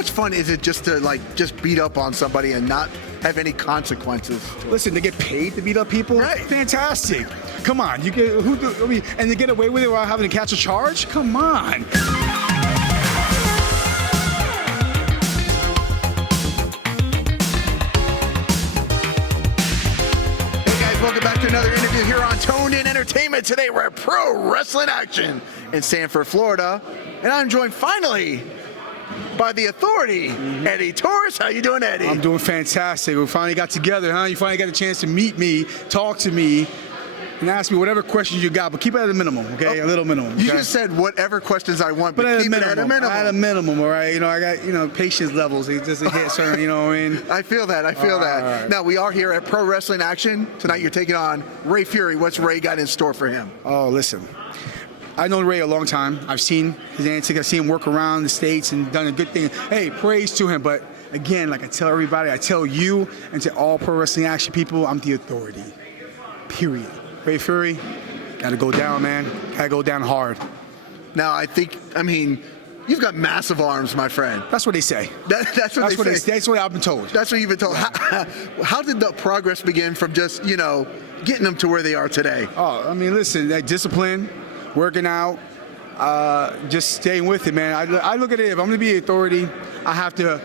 much fun is it just to just beat up on somebody and not have any consequences? Listen, they get paid to beat up people. Right. Fantastic. Come on, you get and they get away with it without having to catch a charge. Come on. Welcome back to another interview here on Toned In Entertainment. Today we're at Pro Wrestling Action in Sanford, Florida. And I'm joined finally by the Authority, Eddie Taurus. How you doing, Eddie? I'm doing fantastic. We finally got together, huh? You finally got a chance to meet me, talk to me, and ask me whatever questions you got, but keep it at a minimum, okay? A little minimum. Okay? You just said whatever questions I want, but keep it at a minimum. At a minimum, all right? You know, I got, patience levels. It just hit certain, you know what I mean? I feel that. I feel that. Right. Now, we are here at Pro Wrestling Action. Tonight, you're taking on Rey Fury. What's Rey got in store for him? Oh, listen. I've known Rey a long time. I've seen his antics. I've seen him work around the States and done a good thing. Hey, praise to him. But again, like I tell everybody, I tell you and to all Pro Wrestling Action people, I'm the Authority. Period. Rey Fury, gotta go down, man. Gotta go down hard. Now, you've got massive arms, my friend. That's what they say. That's what they say. That's what I've been told. That's what you've been told. How did the progress begin from just, getting them to where they are today? Oh, listen, that discipline, working out, just staying with it, man. I look at it, if I'm gonna be the Authority, I have to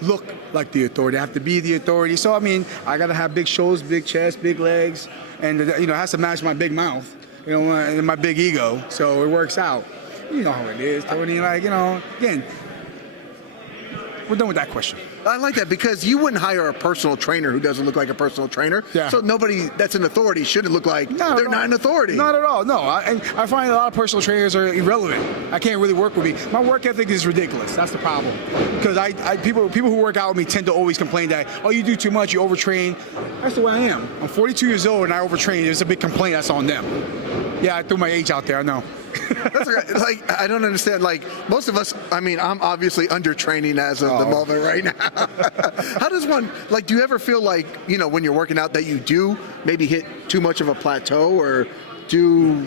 look like the Authority. I have to be the Authority. So, I gotta have big shoulders, big chest, big legs, and, it has to match my big mouth, and my big ego. So it works out. You know how it is, Tony. Again, we're done with that question. I like that because you wouldn't hire a personal trainer who doesn't look like a personal trainer. Yeah. So nobody that's an Authority shouldn't look like they're not an Authority. Not at all. No, I find a lot of personal trainers are irrelevant. I can't really work with me. My work ethic is ridiculous. That's the problem. Because people who work out with me tend to always complain that, oh, you do too much, you overtrain. That's the way I am. I'm 42 years old and I overtrain. There's a big complaint. That's on them. Yeah, I threw my age out there. I know. That's right. I don't understand. Most of us, I'm obviously undertraining as of the moment right now. How does one, do you ever feel like, when you're working out that you do maybe hit too much of a plateau or do,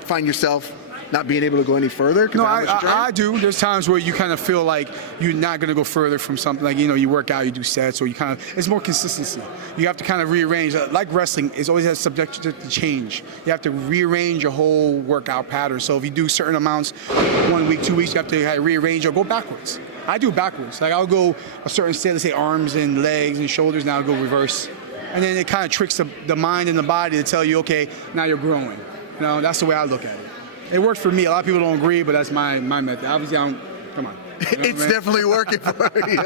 find yourself not being able to go any further? No, I do. There's times where you kind of feel like you're not going to go further from something. You work out, you do sets, or it's more consistency. You have to kind of rearrange. Like wrestling, it's always has subject to change. You have to rearrange your whole workout pattern. So if you do certain amounts 1 week, 2 weeks, you have to rearrange or go backwards. I do backwards. I'll go a certain set, let's say arms and legs and shoulders, now I'll go reverse. And then it kind of tricks the mind and the body to tell you, okay, now you're growing. That's the way I look at it. It works for me. A lot of people don't agree, but that's my method. Obviously, come on. It's definitely working for you.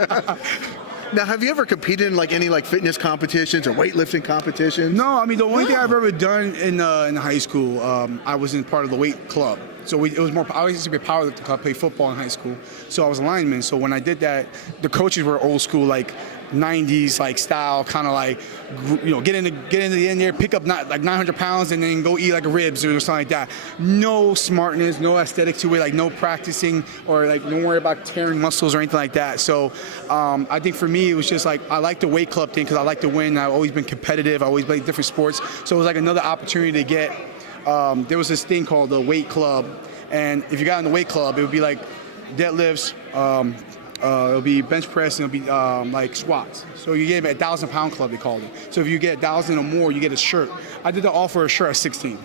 Now, have you ever competed in any fitness competitions or weightlifting competitions? No, the only thing I've ever done in high school, I was in part of the weight club. So it was more. I used to be a powerlifting club, play football in high school. So I was a lineman. So when I did that, the coaches were old school, 90s style, kind of get in there, pick up 900 pounds, and then go eat ribs or something like that. No smartness, no aesthetic to it, no practicing or don't worry about tearing muscles or anything like that. So I think for me it was just I like the weight club thing because I like to win. I've always been competitive. I always played different sports. So it was another opportunity to get. There was this thing called the weight club, and if you got in the weight club, it would be deadlifts. It'll be bench press and it'll be squats. So you get a 1,000-pound club, they called it. So if you get 1,000 or more, you get a shirt. I did the all for a shirt at 16.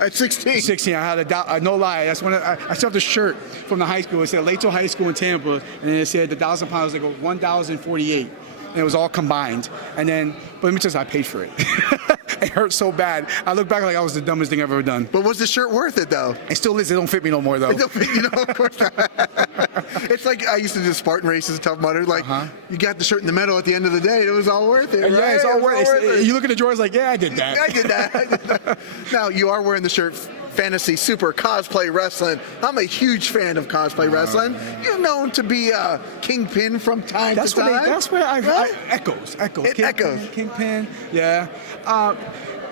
At 16? 16. I had no lie. That's when I still have the shirt from the high school. It said Lato High School in Tampa, and then it said the 1,000 pounds, 1,048. And it was all combined. And then, but let me tell you, I paid for it. It hurt so bad. I look back like I was the dumbest thing I've ever done. But was the shirt worth it, though? It still is. It don't fit me no more, though. It don't fit you, of course not. It's I used to do Spartan races, Tough Mudder. You got the shirt in the middle at the end of the day. It was all worth it, right? Yeah, it's all worth it. You look at the drawers yeah, I did that. I did that. Now, you are wearing the shirt Fantasy Super Cosplay Wrestling. I'm a huge fan of cosplay wrestling. You're known to be a Kingpin from time to time. That's where I echoes. It echoes. Kingpin, yeah.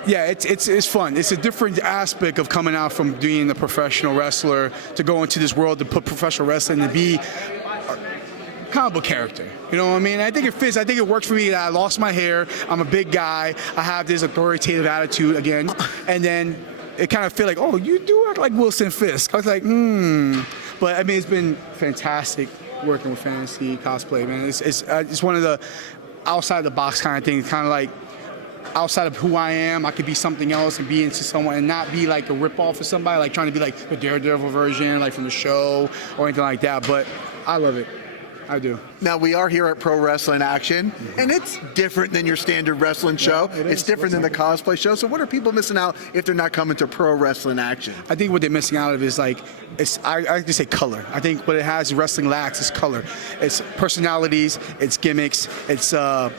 Yeah, it's fun. It's a different aspect of coming out from being a professional wrestler to go into this world to put professional wrestling to be a comic book character. You know what I mean? I think it fits. I think it works for me. I lost my hair. I'm a big guy. I have this authoritative attitude again, and then it kind of feel oh, you do act like Wilson Fisk. I was But I mean, it's been fantastic working with Fantasy Cosplay, man. It's one of the outside the box kind of things, kind of like outside of who I am, I could be something else and be into someone and not be like a ripoff of somebody, like trying to be like the Daredevil version, like from the show or anything like that. But I love it. I do. Now, we are here at Pro Wrestling Action, and it's different than your standard wrestling show. It's different than the cosplay show. So what are people missing out if they're not coming to Pro Wrestling Action? I think what they're missing out of is like, I like to say color. I think what it has, wrestling lacks, is color. It's personalities, it's gimmicks, it's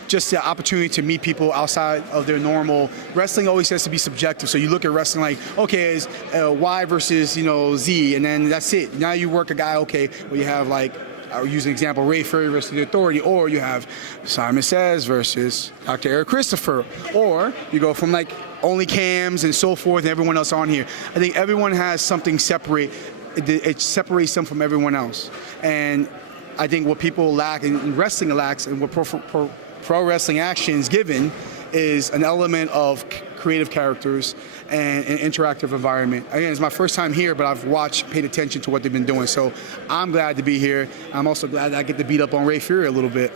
just the opportunity to meet people outside of their normal. Wrestling always has to be subjective. So you look at wrestling like, okay, it's Y versus, Z, and then that's it. Now you work a guy, okay, well, you have like, I'll use an example, Rey Fury versus the Authority, or you have Simon Says versus Dr. Eric Christopher, or you go from like only cams and so forth and everyone else on here. I think everyone has something separate. It separates them from everyone else. And I think what people lack and wrestling lacks and what pro wrestling action is given is an element of creative characters and an interactive environment. Again, it's my first time here, but I've paid attention to what they've been doing. So I'm glad to be here. I'm also glad that I get to beat up on Rey Fury a little bit.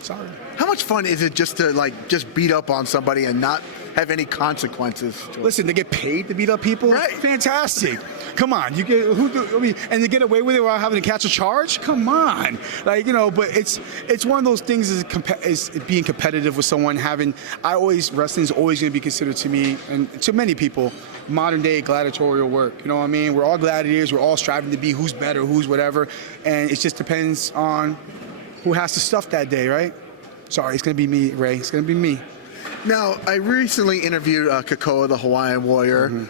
Sorry. How much fun is it just to just beat up on somebody and not have any consequences? Listen, they get paid to beat up people. Right. Fantastic. Come on, and they get away with it without having to catch a charge. Come on, But it's one of those things is being competitive with someone. Wrestling is always going to be considered to me and to many people modern day gladiatorial work. You know what I mean? We're all gladiators. We're all striving to be who's better, who's whatever, and it just depends on who has the stuff that day, right? Sorry, it's going to be me, Ray. It's going to be me. Now, I recently interviewed Kakoa, the Hawaiian Warrior,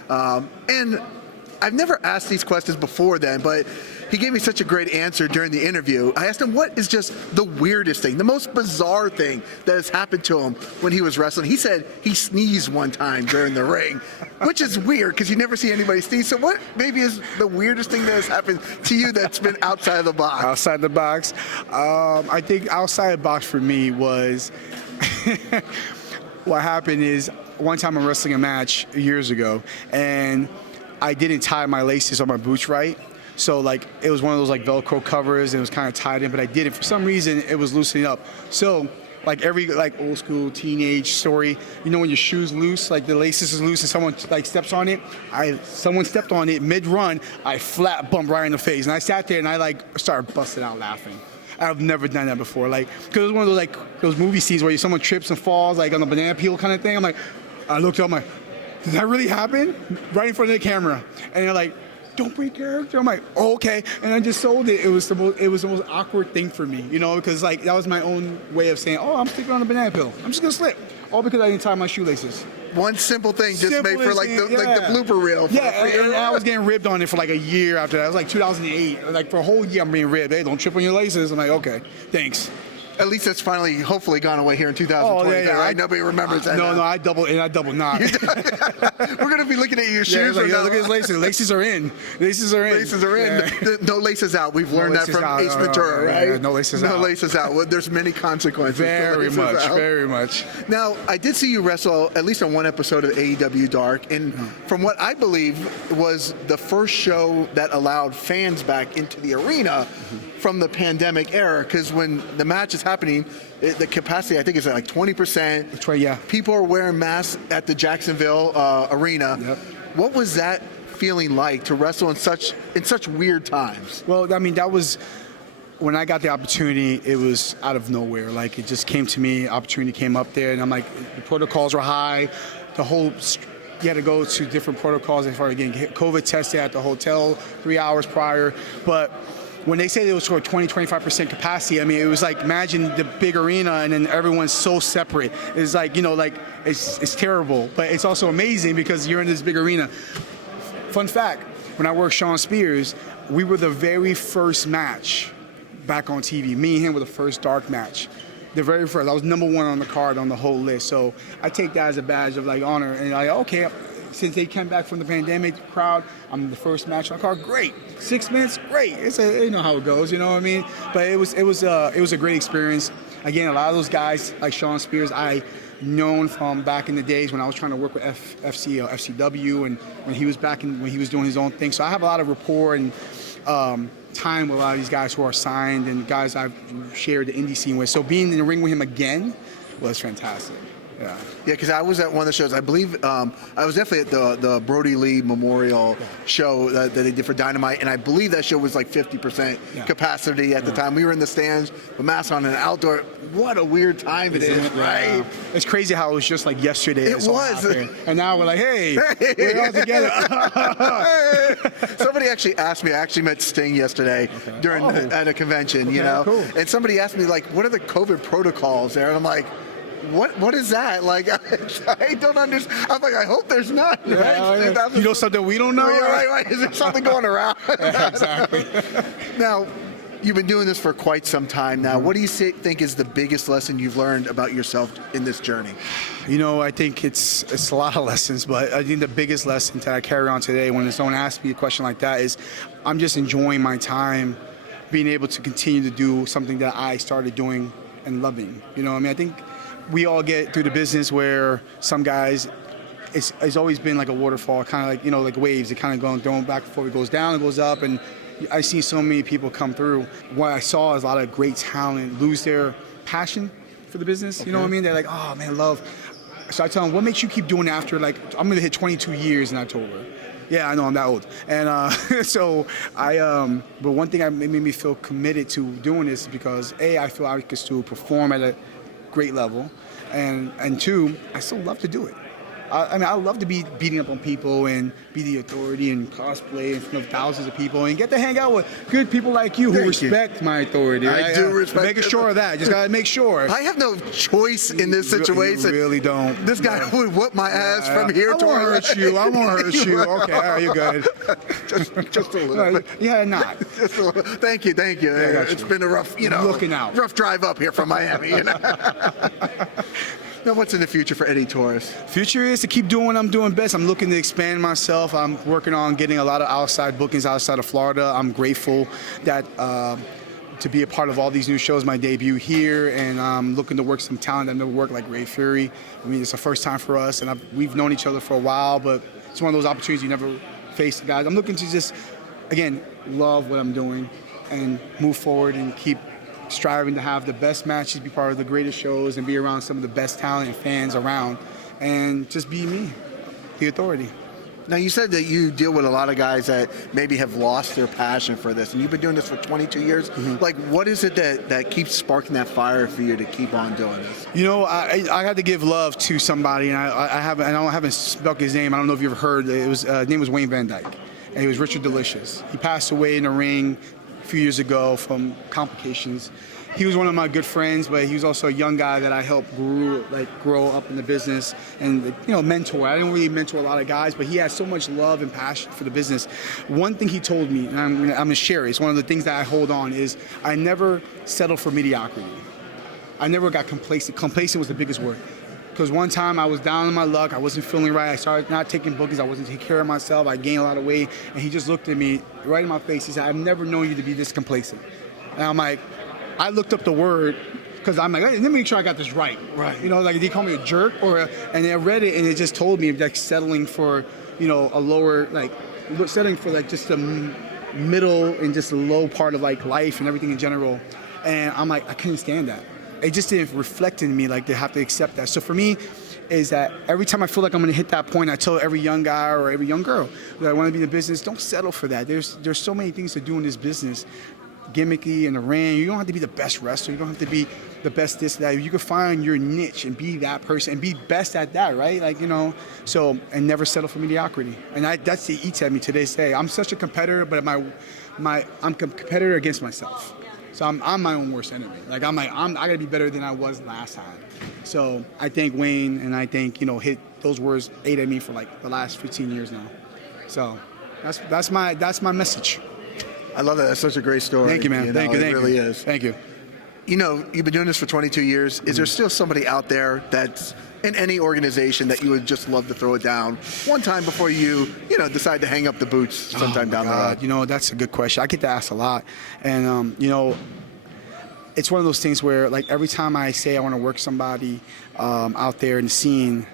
and I've never asked these questions before then, but he gave me such a great answer during the interview. I asked him what is just the weirdest thing, the most bizarre thing that has happened to him when he was wrestling. He said he sneezed one time during the ring, which is weird because you never see anybody sneeze. So what maybe is the weirdest thing that has happened to you that's been outside of the box? Outside the box? I think outside the box for me was what happened is one time I'm wrestling a match years ago, and I didn't tie my laces on my boots right. So like it was one of those like Velcro covers and it was kind of tied in, but I didn't. For some reason, it was loosening up. So like every old school teenage story, when your shoe's loose, like the laces is loose and someone steps on it. Someone stepped on it mid-run, I flat bumped right in the face. And I sat there and I started busting out laughing. I've never done that before. Because it was one of those those movie scenes where someone trips and falls on the banana peel kind of thing. I looked up, I'm like, did that really happen? Right in front of the camera. And they're like, don't break character. I'm like, oh, okay. And I just sold it. It was the most awkward thing for me, because that was my own way of saying, oh, I'm sleeping on a banana peel. I'm just gonna slip. All because I didn't tie my shoelaces. One simple thing just made for the blooper reel. And I was getting ribbed on it for a year after that. It was 2008. For a whole year I'm being ribbed. Hey, don't trip on your laces. I'm like, okay, thanks. At least it's finally, hopefully, gone away here in 2020, right? Nobody remembers that. No, I double knot. We're going to be looking at your shoes. Look at his laces. Laces are in. Laces are in. Laces are in. Yeah. No laces out. We've learned that from Ace Ventura, right? Yeah, no laces out. No laces out. Well, there's many consequences. Very much. Now, I did see you wrestle at least on one episode of AEW Dark, and from what I believe was the first show that allowed fans back into the arena from the pandemic era, because when the match is happening, the capacity I think is at 20%. That's right, yeah. People are wearing masks at the Jacksonville arena. Yep. What was that feeling like to wrestle in such weird times? Well, that was when I got the opportunity. It was out of nowhere. It just came to me. Opportunity came up there, and I'm like, the protocols were high. You had to go to different protocols as far as getting COVID tested at the hotel 3 hours prior, but when they say it was for 20-25% capacity, it was imagine the big arena and then everyone's so separate. It's it's terrible, but it's also amazing because you're in this big arena. Fun fact, when I worked Shawn Spears, we were the very first match back on TV. Me and him were the first dark match. The very first. I was number one on the card on the whole list. So I take that as a badge of honor. And okay, since they came back from the pandemic crowd, I'm the first match on the card. Great. 6 minutes, great. You know how it goes, you know what I mean? But it was a great experience. Again, a lot of those guys like Shawn Spears, I known from back in the days when I was trying to work with FSCW and when he was when he was doing his own thing. So I have a lot of rapport and time with a lot of these guys who are signed and guys I've shared the indie scene with. So being in the ring with him again was fantastic. Yeah, because I was at one of the shows. I believe I was definitely at the Brody Lee Memorial show that they did for Dynamite, and I believe that show was like 50% capacity at the time. We were in the stands, the mask on, an outdoor. What a weird time it is, right? Yeah. It's crazy how it was just like yesterday. It was, and now we're like, hey, we're all together. Somebody actually asked me. I actually met Sting yesterday at a convention, you know, cool. and somebody asked me like, what are the COVID protocols there? And I'm like, what is that? Like, I don't understand. I'm like, I hope there's not. Yeah, right? You know something we don't know? Yeah, right. Is there something going around? Yeah, exactly. Now, you've been doing this for quite some time now. What do you think is the biggest lesson you've learned about yourself in this journey? You know, I think it's a lot of lessons, but I think the biggest lesson that I carry on today when someone asks me a question like that is I'm just enjoying my time being able to continue to do something that I started doing and loving. You know, I mean, I think we all get through the business where some guys, it's always been like a waterfall, kind of like, you know, like waves. It kind of going back before it goes down, it goes up, and I see so many people come through. What I saw is a lot of great talent lose their passion for the business. You know what I mean? They're like, oh man, love. So I tell them, what makes you keep doing after, like, I'm gonna hit 22 years in October. Yeah, I know, I'm that old. And so but one thing that made me feel committed to doing this is because A, I feel I can still perform at a great level, and two, I still love to do it. I mean, I love to be beating up on people and be the authority and cosplay in front of thousands of people and get to hang out with good people like you who respect my authority. I do respect. Making sure of that. Just gotta make sure. I have no choice in this situation. You really don't. This guy would whoop my ass from here to. I won't hurt you. I won't hurt you. Okay, all right, you're good. just a little bit. Yeah, not. Just a little. Thank you. It's been a rough, rough drive up here from Miami. You know? Now, what's in the future for Eddie Taurus? Future is to keep doing what I'm doing best. I'm looking to expand myself. I'm working on getting a lot of outside bookings outside of Florida. I'm grateful that to be a part of all these new shows, my debut here, and I'm looking to work some talent I've never worked, like Rey Fury. I mean, it's the first time for us, and we've known each other for a while, but it's one of those opportunities you never face, guys. I'm looking to just, again, love what I'm doing and move forward and keep striving to have the best matches, be part of the greatest shows, and be around some of the best talent and fans around, and just be me, the authority. Now, you said that you deal with a lot of guys that maybe have lost their passion for this, and you've been doing this for 22 years. Like, what is it that keeps sparking that fire for you to keep on doing this? You know, I had to give love to somebody, and I haven't spelled his name. I don't know if you ever heard. His name was Wayne Van Dyke, and he was Richard Delicious. He passed away in the ring a few years ago from complications. He was one of my good friends, but he was also a young guy that I helped grow up in the business and, mentor. I didn't really mentor a lot of guys, but he had so much love and passion for the business. One thing he told me, and I'm going to share it, it's one of the things that I hold on, is I never settled for mediocrity. I never got complacent. Complacent was the biggest word. Because one time I was down on my luck, I wasn't feeling right, I started not taking bookings, I wasn't taking care of myself, I gained a lot of weight, and he just looked at me right in my face, he said, I've never known you to be this complacent. And I'm like, I looked up the word, because I'm like, hey, let me make sure I got this right. Right. Did he call me a jerk? And I read it, and it just told me, like, settling for, a lower, settling for, just a middle and just a low part of, life and everything in general. And I'm like, I couldn't stand that. It just didn't reflect in me, they have to accept that. So for me, is that every time I feel like I'm going to hit that point, I tell every young guy or every young girl that I want to be in the business, don't settle for that. There's so many things to do in this business. Gimmicky in the ring. You don't have to be the best wrestler. You don't have to be the best this, that. You can find your niche and be that person and be best at that, right? So, and never settle for mediocrity. And that's the eats at me to this day. I'm such a competitor, but I'm a competitor against myself. So I'm my own worst enemy. I gotta be better than I was last time. So I thank Wayne, and I think, hit those words ate at me for the last 15 years now. So that's my message. I love that. That's such a great story. Thank you, man. Thank you. It really is. Thank you. You've been doing this for 22 years. Is there still somebody out there that's in any organization that you would just love to throw it down one time before you decide to hang up the boots sometime down the road? That's a good question. I get to ask a lot. And, it's one of those things where, every time I say I want to work somebody out there in the scene,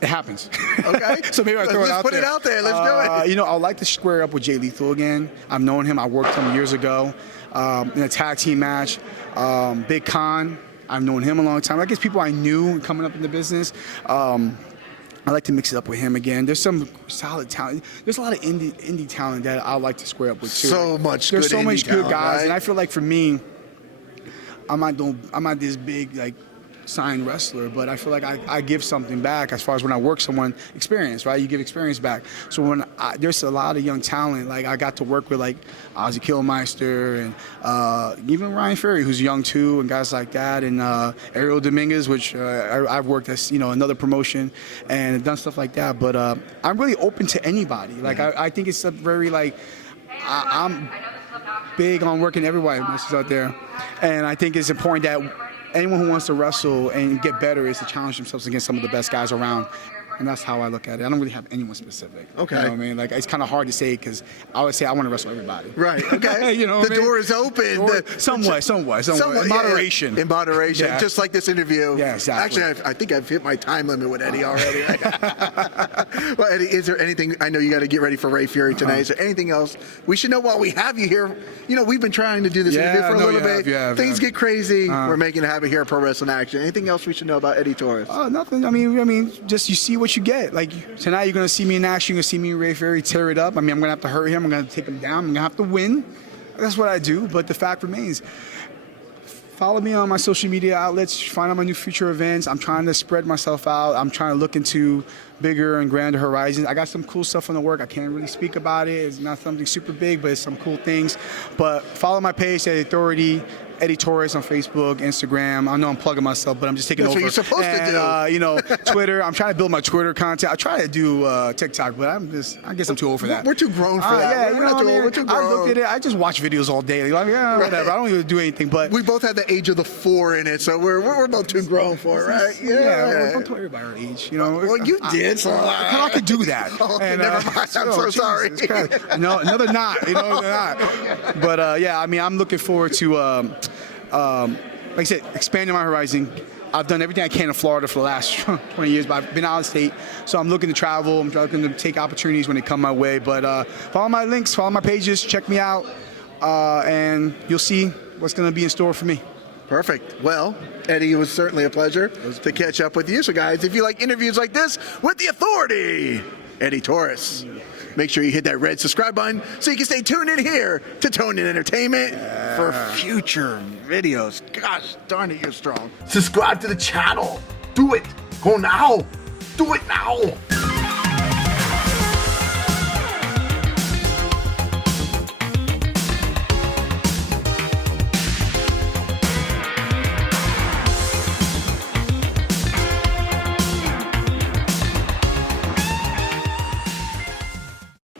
It happens. Okay. So maybe I throw it Let's out put there. it out there. Let's do it. You know, I'd like to square up with Jay Lethal again. I've known him. I worked with him years ago in a tag team match. Big Con. I've known him a long time. I guess people I knew coming up in the business. I like to mix it up with him again. There's some solid talent. There's a lot of indie talent that I like to square up with too. So much There's good so much indie good talent, guys, right? and I feel like for me, I'm not this big like signed wrestler, but I feel like I give something back as far as when I work someone experience, right? You give experience back. So when there's a lot of young talent, like I got to work with like Ozzy Killmeister and even Rey Fury, who's young too, and guys like that, and Ariel Dominguez, which I've worked as another promotion and done stuff like that. But I'm really open to anybody. Like I think it's a very like I'm big on working everybody that's out there, and I think it's important that anyone who wants to wrestle and get better is to challenge themselves against some of the best guys around. And that's how I look at it. I don't really have anyone specific. Okay. You know what I mean? Like, it's kind of hard to say because I would say I want to wrestle everybody. Right. Okay. You know the what I mean? door is open. Somewhat. In moderation. Yeah, in moderation. Yeah. Just like this interview. Yeah, exactly. Actually, I think I've hit my time limit with Eddie already. Well, Eddie, is there anything? I know you got to get ready for Rey Fury tonight. Is there anything else we should know while we have you here? You know, we've been trying to do this interview for a little bit. Things get crazy. We're making it happen here at Pro Wrestling Action. Anything else we should know about Eddie Taurus? Nothing. I mean, just you see what you get. Like tonight, you're gonna see me in action. You're gonna see me and Rey Fury tear it up. I mean, I'm gonna have to hurt him. I'm gonna take him down. I'm gonna have to win. That's what I do. But the fact remains. Follow me on my social media outlets. Find out my new future events. I'm trying to spread myself out. I'm trying to look into bigger and grander horizons. I got some cool stuff in the work. I can't really speak about it. It's not something super big, but it's some cool things. But follow my page at Authority Eddie Taurus on Facebook, Instagram. I know I'm plugging myself, but I'm just taking over. That's what you're supposed to do. You know, Twitter. I'm trying to build my Twitter content. I try to do TikTok, but I guess I'm too old for that. We're too grown for that. Yeah, we're not too old. We're too grown. I looked at it. I just watch videos all day. Like, yeah, whatever. I don't even do anything. But we both have the age of the 4 in it, so we're both too grown for it, right? Yeah. Don't tell everybody our age. You know. Well, you did. So I could do that. Oh, okay, never mind. I'm so sorry. No, another knot. You know, not. But yeah, I mean, I'm looking forward to. Like I said, expanding my horizon. I've done everything I can in Florida for the last 20 years, but I've been out of state. So I'm looking to travel. I'm looking to take opportunities when they come my way. But follow my links, follow my pages, check me out, and you'll see what's going to be in store for me. Perfect. Well, Eddie, it was certainly a pleasure to catch up with you. So, guys, if you like interviews like this with the Authority, Eddie Taurus, make sure you hit that red subscribe button so you can stay tuned in here to Tone In Entertainment for future videos. Gosh darn it, you're strong. Subscribe to the channel. Do it. Go now. Do it now.